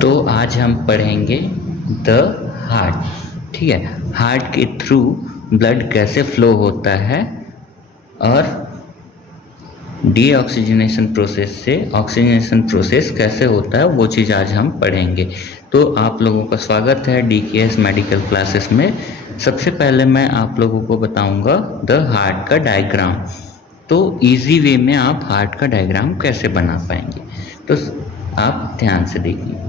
तो आज हम पढ़ेंगे द हार्ट। ठीक है, हार्ट के थ्रू ब्लड कैसे फ्लो होता है और डीऑक्सीजनेशन प्रोसेस से ऑक्सीजनेशन प्रोसेस कैसे होता है, वो चीज़ आज हम पढ़ेंगे। तो आप लोगों का स्वागत है डीकेएस मेडिकल क्लासेस में। सबसे पहले मैं आप लोगों को बताऊंगा द हार्ट का डायग्राम। तो इजी वे में आप हार्ट का डायग्राम कैसे बना पाएंगे, तो आप ध्यान से देखिए।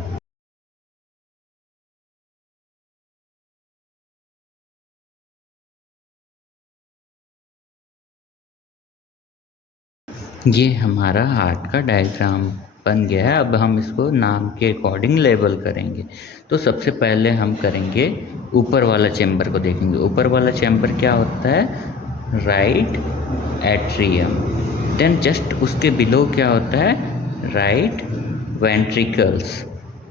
ये हमारा हार्ट का डायग्राम बन गया है। अब हम इसको नाम के अकॉर्डिंग लेबल करेंगे। तो सबसे पहले हम करेंगे ऊपर वाला चैम्बर को देखेंगे। ऊपर वाला चैम्बर क्या होता है? Right atrium. देन जस्ट उसके बिलो क्या होता है? Right ventricles.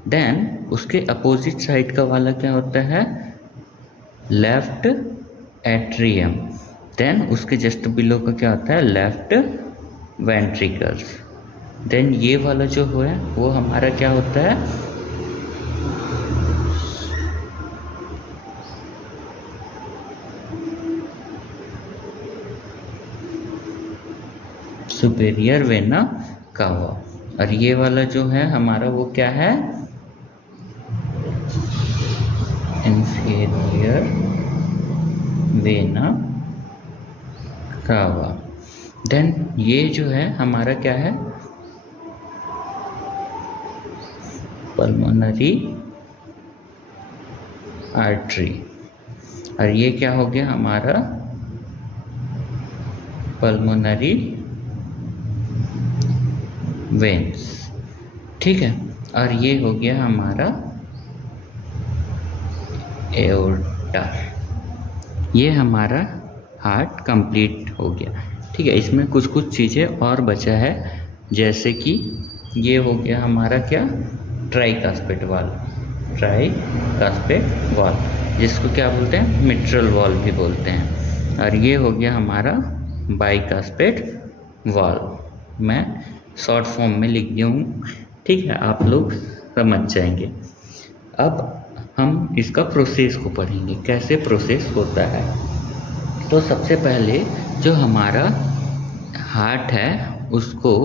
देन उसके अपोजिट साइड का वाला क्या होता है? Left atrium. देन उसके जस्ट बिलो का क्या होता है? Left ventricles. देन ये वाला जो है वो हमारा क्या होता है? सुपेरियर वेना कावा। और ये वाला जो है हमारा वो क्या है? Inferior vena cava. देन ये जो है हमारा क्या है? Pulmonary artery. और ये क्या हो गया हमारा? Pulmonary veins. ठीक है, और ये हो गया हमारा एओर्टा। ये हमारा हार्ट कंप्लीट हो गया। ठीक है, इसमें कुछ कुछ चीज़ें और बचा है, जैसे कि ये हो गया हमारा क्या? ट्राइकास्पिड वाल। ट्राइकास्पिड वाल जिसको क्या बोलते हैं? मिट्रल वॉल भी बोलते हैं। और ये हो गया हमारा बाइकास्पिड वाल। मैं शॉर्ट फॉर्म में लिख दिया हूँ। ठीक है, आप लोग समझ जाएंगे। अब हम इसका प्रोसेस को पढ़ेंगे, कैसे प्रोसेस होता है। तो सबसे पहले जो हमारा हार्ट है उसको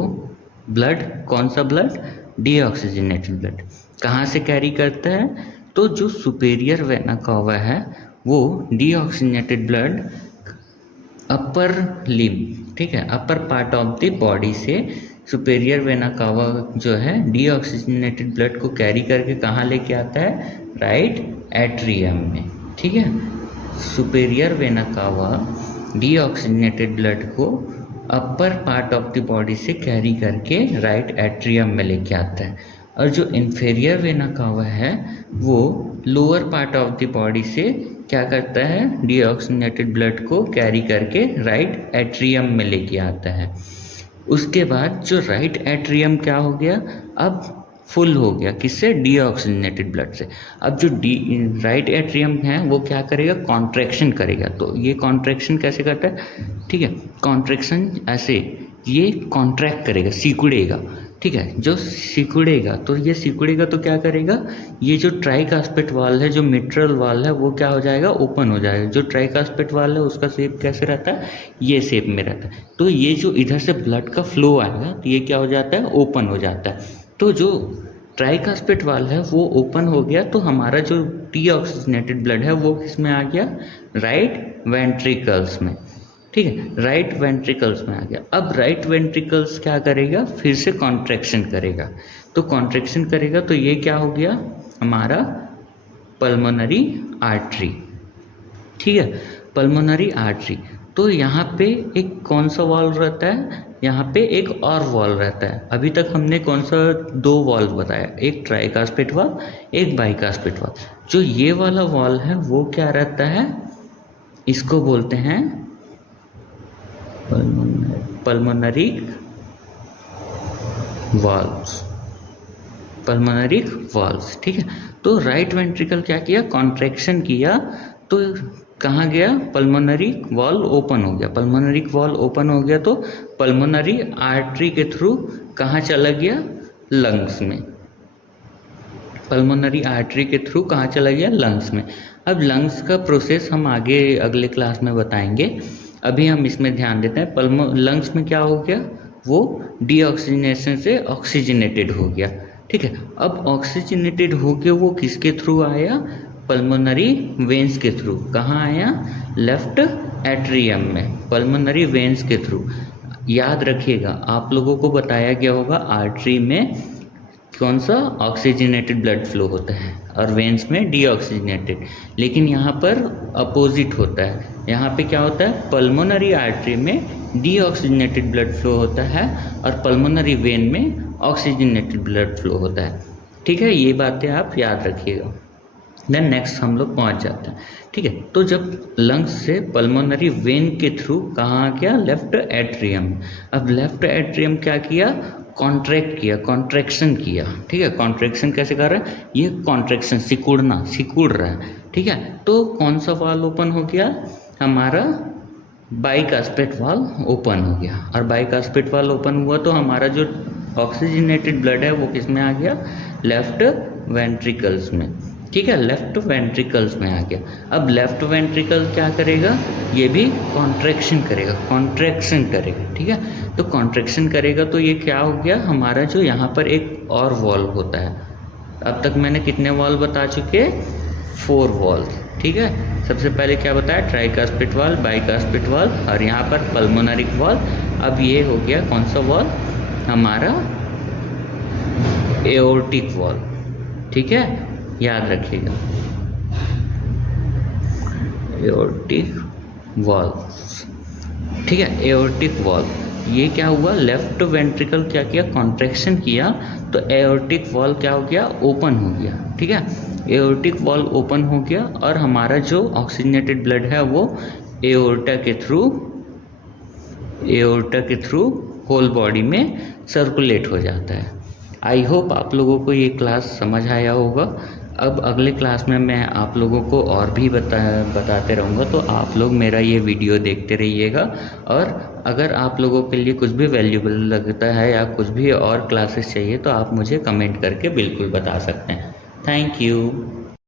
ब्लड, कौन सा ब्लड? डीऑक्सीजनेटेड ब्लड कहाँ से कैरी करता है? तो जो सुपेरियर वेना कावा है वो डीऑक्सीजनेटेड ब्लड अपर लिम, ठीक है, अपर पार्ट ऑफ द बॉडी से सुपेरियर वेना कावा जो है डीऑक्सीजनेटेड ब्लड को कैरी करके कहाँ लेके आता है? राइट एट्रियम में। ठीक है, superior vena cava deoxygenated blood को upper part of the body से कैरी करके राइट एट्रियम में लेके आता है। और जो इन्फेरियर वेना कावा है वो lower part of the body से क्या करता है? डीऑक्सीजनेटेड ब्लड को कैरी करके राइट एट्रियम में लेके आता है। उसके बाद जो राइट एट्रियम क्या हो गया? अब फुल हो गया, किससे? डीऑक्सीजनेटेड ब्लड से। अब जो राइट एट्रियम है वो क्या करेगा? कॉन्ट्रैक्शन करेगा। तो ये कॉन्ट्रैक्शन कैसे करता है? ठीक है, कॉन्ट्रैक्शन ऐसे, ये कॉन्ट्रैक्ट करेगा, सिकुड़ेगा। ठीक है, जो सिकुड़ेगा तो ये सिकुड़ेगा तो क्या करेगा? ये जो ट्राइकास्पिड वाल है, जो मिट्रल वाल है, वो क्या हो जाएगा? ओपन हो जाएगा। जो ट्राइकास्पिड वाल है उसका शेप कैसे रहता है? ये शेप में रहता है। तो ये जो इधर से ब्लड का फ्लो आएगा तो ये क्या हो जाता है? ओपन हो जाता है। तो जो ट्राइकास्पिड वाल है वो ओपन हो गया, तो हमारा जो डीऑक्सीजनेटेड ब्लड है वो किस में आ गया? राइट वेंट्रिकल्स में। ठीक है, राइट वेंट्रिकल्स में आ गया। अब राइट वेंट्रिकल्स क्या करेगा? फिर से कॉन्ट्रैक्शन करेगा। तो कॉन्ट्रैक्शन करेगा तो ये क्या हो गया? हमारा पल्मोनरी आर्टरी। ठीक है, पल्मोनरी आर्टरी। तो यहाँ पे एक कौन सा वॉल्व रहता है? यहाँ पे एक और वॉल्व रहता है। अभी तक हमने कौन सा? दो वॉल्व बताया, एक ट्राइकास्पिड वाल्व, एक बाइकास्पिड वाल्व। जो ये वाला वॉल्व है वो क्या रहता है? इसको बोलते हैं पल्मोनरी वाल्व्स। Pulmonary valves. ठीक है, तो राइट वेंट्रिकल क्या किया? कॉन्ट्रैक्शन किया, तो कहाँ गया? पल्मोनरी वॉल्व ओपन हो गया। पल्मोनरी वॉल्व ओपन हो गया तो पल्मोनरी आर्टरी के थ्रू कहाँ चला गया? लंग्स में। पल्मोनरी आर्टरी के थ्रू कहाँ चला गया, लंग्स में। अब लंग्स का प्रोसेस हम आगे अगले क्लास में बताएंगे, अभी हम इसमें ध्यान देते हैं। लंग्स में क्या हो गया, वो डीऑक्सीजनेशन से ऑक्सीजनेटेड हो गया, ठीक है। अब ऑक्सीजनेटेड होके वो किसके थ्रू आया, पल्मोनरी वेंस के थ्रू। कहाँ आया, लेफ्ट एट्रियम में, पल्मोनरी वेंस के थ्रू। याद रखिएगा, आप लोगों को बताया गया होगा आर्टरी में कौन सा ऑक्सीजनेटेड ब्लड फ्लो होता है और वेंस में डीऑक्सीजनेटेड, लेकिन यहाँ पर अपोजिट होता है। यहाँ पे क्या होता है, पल्मोनरी आर्टरी में डीऑक्सीजनेटेड ब्लड फ्लो होता है और पल्मोनरी वेन में ऑक्सीजनेटेड ब्लड फ्लो होता है, ठीक है। ये बातें आप याद रखिएगा। देन नेक्स्ट हम लोग पहुँच जाते हैं, ठीक है। तो जब लंग्स से पल्मोनरी वेन के थ्रू कहाँ आ गया, लेफ्ट एट्रियम। अब लेफ्ट एट्रियम क्या किया, कॉन्ट्रैक्ट किया, कॉन्ट्रैक्शन किया, ठीक है। कॉन्ट्रैक्शन कैसे कर रहा है, ये कॉन्ट्रैक्शन सिकुड़ना, सिकुड़ रहा है, ठीक है। तो कौन सा वाल्व ओपन हो गया, हमारा बाइकास्पेट वाल्व ओपन हो गया। और बाइकास्पेट वाल्व ओपन हुआ तो हमारा जो ऑक्सीजनेटेड ब्लड है वो किस में आ गया, लेफ्ट वेंट्रिकल्स में, ठीक है, लेफ्ट वेंट्रिकल्स में आ गया। अब लेफ्ट वेंट्रिकल क्या करेगा, ये भी कॉन्ट्रैक्शन करेगा, कॉन्ट्रैक्शन करेगा, ठीक है। तो कॉन्ट्रैक्शन करेगा तो ये क्या हो गया, हमारा जो यहाँ पर एक और वॉल्व होता है। अब तक मैंने कितने वॉल्व बता चुके, 4 वॉल्व, ठीक है। सबसे पहले क्या बताया, ट्राइकास्पिड वाल्व, बाइकास्पिड वाल्व और यहाँ पर पल्मोनरी वाल्व। अब ये हो गया कौन सा वाल्व, हमारा एओर्टिक वाल्व, ठीक है, याद रखिएगा, एओर्टिक वाल्व, ठीक है। एओर्टिक वाल्व, ये क्या हुआ, लेफ्ट वेंट्रिकल क्या किया, कॉन्ट्रैक्शन किया तो एओर्टिक वाल्व क्या हो गया, ओपन हो गया, ठीक है। एओर्टिक वाल्व ओपन हो गया और हमारा जो ऑक्सीजनेटेड ब्लड है वो एओर्टा के थ्रू होल बॉडी में सर्कुलेट हो जाता है। आई होप आप लोगों को ये क्लास समझ आया होगा। अब अगले क्लास में मैं आप लोगों को और भी बताते रहूँगा, तो आप लोग मेरा ये वीडियो देखते रहिएगा। और अगर आप लोगों के लिए कुछ भी वैल्यूबल लगता है या कुछ भी और क्लासेस चाहिए तो आप मुझे कमेंट करके बिल्कुल बता सकते हैं। Thank you.